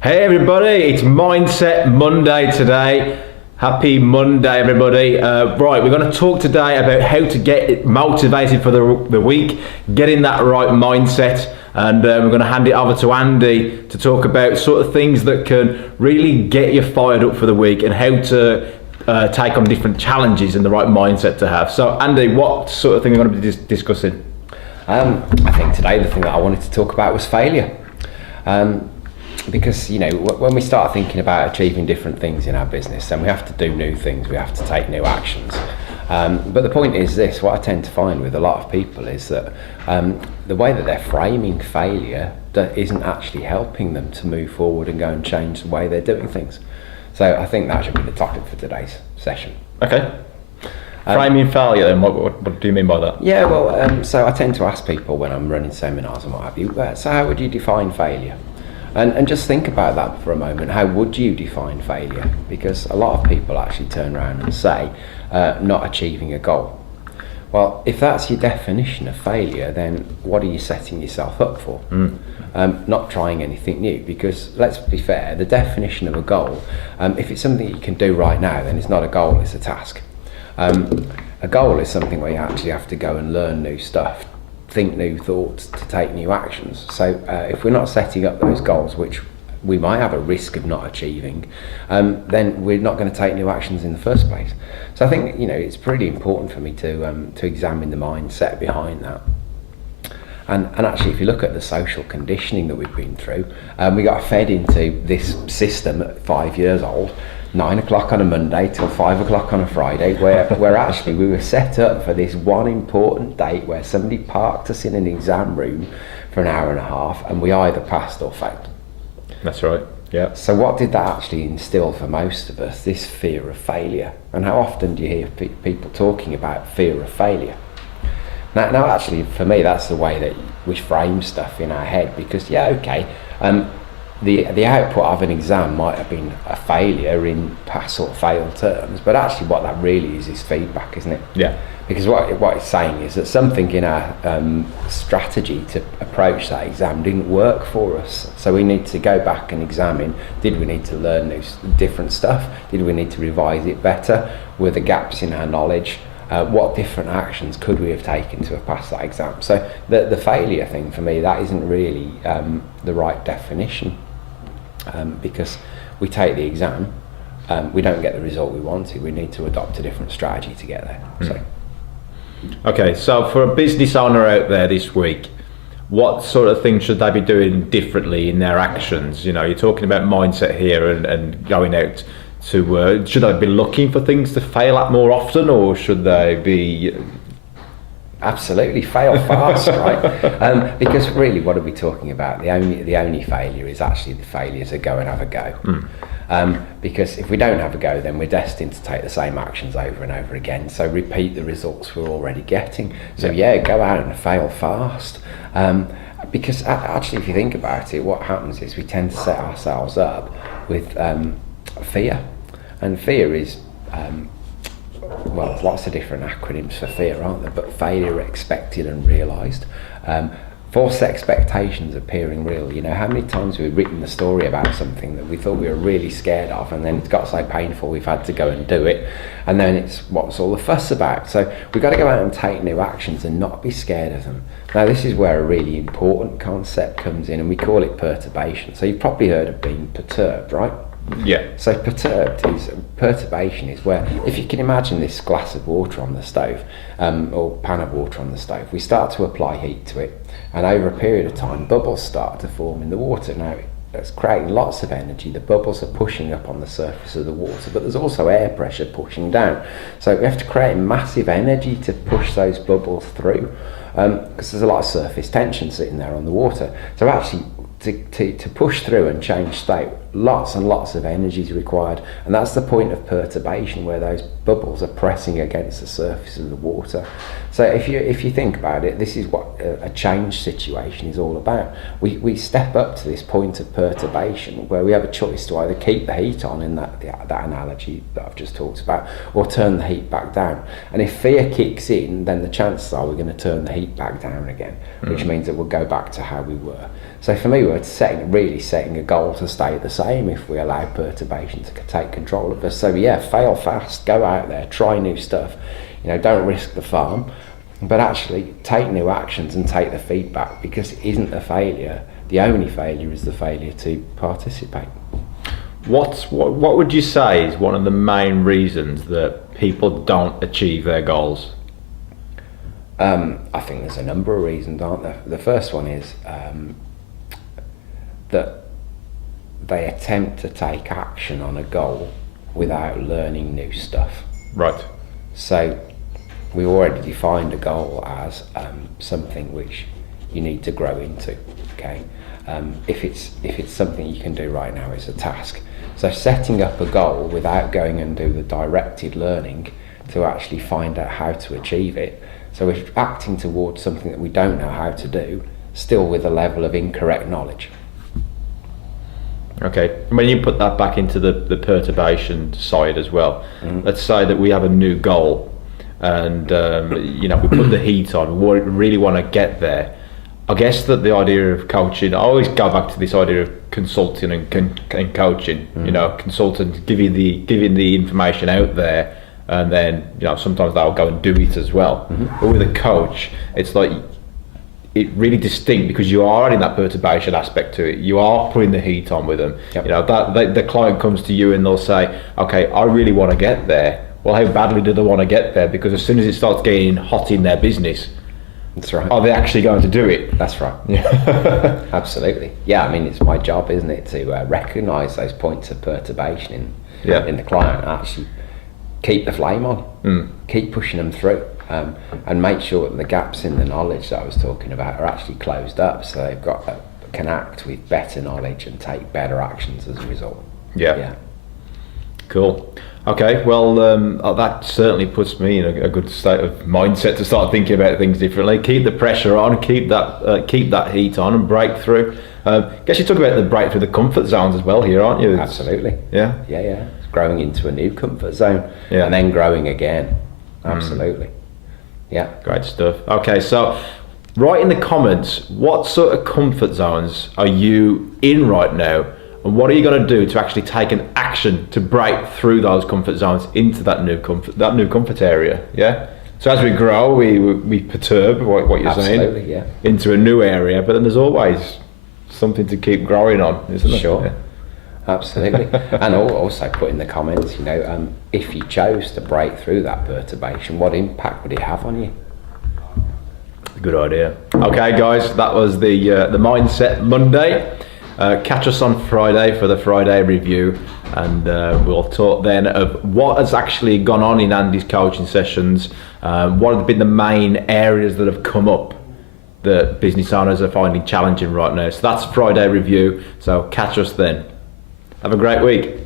Hey everybody, it's Mindset Monday today. Happy Monday everybody. Right, we're going to talk today about how to get motivated for the week, getting that right mindset, and we're going to hand it over to Andy to talk about sort of things that can really get you fired up for the week and how to take on different challenges and the right mindset to have. So Andy, what sort of thing are we going to be discussing? I think today the thing that I wanted to talk about was failure. Because when we start thinking about achieving different things in our business, then we have to do new things, we have to take new actions. But the point is this, what I tend to find with a lot of people is that the way that they're framing failure isn't actually helping them to move forward and go and change the way they're doing things. So I think that should be the topic for today's session. Okay. Framing failure, then what do you mean by that? Yeah, well, so I tend to ask people when I'm running seminars and what have you, so how would you define failure? And just think about that for a moment. How would you define failure? Because a lot of people actually turn around and say, not achieving a goal. Well, if that's your definition of failure, then what are you setting yourself up for? Not trying anything new, because let's be fair, the definition of a goal, if it's something you can do right now, then it's not a goal, it's a task. A goal is something where you actually have to go and learn new stuff, think new thoughts, to take new actions. So if we're not setting up those goals, which we might have a risk of not achieving, then we're not going to take new actions in the first place. So I think it's pretty important for me to examine the mindset behind that. And actually, if you look at the social conditioning that we've been through, we got fed into this system at 5 years old, 9 o'clock on a Monday till 5 o'clock on a Friday, where actually we were set up for this one important date where somebody parked us in an exam room for an hour and a half, and we either passed or failed. That's right, yeah. So what did that actually instill for most of us? This fear of failure. And how often do you hear people talking about fear of failure? Now actually, for me, that's the way that we frame stuff in our head, because the output of an exam might have been a failure in pass or fail terms, but actually what that really is feedback, isn't it? Yeah. Because what it's saying is that something in our strategy to approach that exam didn't work for us. So we need to go back and examine, did we need to learn different stuff? Did we need to revise it better? Were there gaps in our knowledge? What different actions could we have taken to have passed that exam? So the failure thing for me, that isn't really the right definition. Because we take the exam, we don't get the result we wanted, we need to adopt a different strategy to get there. So. Okay, so for a business owner out there this week, what sort of things should they be doing differently in their actions? You're talking about mindset here and going out to, should they be looking for things to fail at more often, or should they be... Absolutely, fail fast, right? Because really, what are we talking about? The only failure is actually the failure to go and have a go. Because if we don't have a go, then we're destined to take the same actions over and over again. So repeat the results we're already getting. So go out and fail fast. Because actually, if you think about it, what happens is we tend to set ourselves up with fear, and fear is. Well, there's lots of different acronyms for fear, aren't there? But failure expected and realised. False expectations appearing real. How many times we've written the story about something that we thought we were really scared of, and then it's got so painful we've had to go and do it, and then it's what's all the fuss about. So we've got to go out and take new actions and not be scared of them. Now this is where a really important concept comes in, and we call it perturbation. So you've probably heard of being perturbed, right? Yeah. So perturbation is where, if you can imagine this glass of water on the stove, or pan of water on the stove, we start to apply heat to it, and over a period of time bubbles start to form in the water. Now it's creating lots of energy. The bubbles are pushing up on the surface of the water, but there's also air pressure pushing down. So we have to create massive energy to push those bubbles through, because there's a lot of surface tension sitting there on the water. So actually to push through and change state, lots and lots of energy is required, and that's the point of perturbation, where those bubbles are pressing against the surface of the water. So if you think about it, this is what a change situation is all about. We step up to this point of perturbation where we have a choice to either keep the heat on, in that analogy that I've just talked about, or turn the heat back down. And if fear kicks in, then the chances are we're going to turn the heat back down again, which means that we'll go back to how we were. So for me, we're really setting a goal to stay the same if we allow perturbation to take control of us. So yeah, fail fast, go out there, try new stuff. Don't risk the farm, but actually take new actions and take the feedback, because it isn't a failure. The only failure is the failure to participate. What would you say is one of the main reasons that people don't achieve their goals? I think there's a number of reasons, aren't there? The first one is that they attempt to take action on a goal without learning new stuff. Right. So we already defined a goal as something which you need to grow into. Okay. If it's something you can do right now, it's a task. So setting up a goal without going and do the directed learning to actually find out how to achieve it. So we're acting towards something that we don't know how to do, still with a level of incorrect knowledge. Okay, when you put that back into the perturbation side as well, let's say that we have a new goal and we put the heat on, we really want to get there. I guess that the idea of coaching, I always go back to this idea of consulting and coaching. Consultants giving the information out there, and then sometimes they'll go and do it as well. But with a coach, it's like it really distinct, because you are adding that perturbation aspect to it. You are putting the heat on with them. Yep. That the client comes to you and they'll say, okay, I really want to get there. Well, how badly do they want to get there? Because as soon as it starts getting hot in their business, that's right. Are they actually going to do it? That's right. Yeah. Absolutely. Yeah, I mean, it's my job, isn't it, to recognise those points of perturbation in the client, and actually keep the flame on, keep pushing them through, and make sure that the gaps in the knowledge that I was talking about are actually closed up, so they've can act with better knowledge and take better actions as a result. Yeah. Cool. Okay, well, that certainly puts me in a good state of mindset to start thinking about things differently. Keep the pressure on, keep that heat on, and break through. Guess you talk about the break through the comfort zones as well here, aren't you? Absolutely. Yeah. Yeah. It's growing into a new comfort zone, and then growing again. Absolutely. Yeah. Great stuff. Okay, so write in the comments, what sort of comfort zones are you in right now? And what are you going to do to actually take an action to break through those comfort zones into that new comfort area? Yeah. So as we grow, we perturb what you're saying, into a new area. But then there's always something to keep growing on, isn't there? Sure. Yeah. Absolutely. And also put in the comments, if you chose to break through that perturbation, what impact would it have on you? Good idea. Okay, guys, that was the Mindset Monday. Catch us on Friday for the Friday review, and we'll talk then of what has actually gone on in Andy's coaching sessions, what have been the main areas that have come up that business owners are finding challenging right now. So that's Friday review, so catch us then. Have a great week.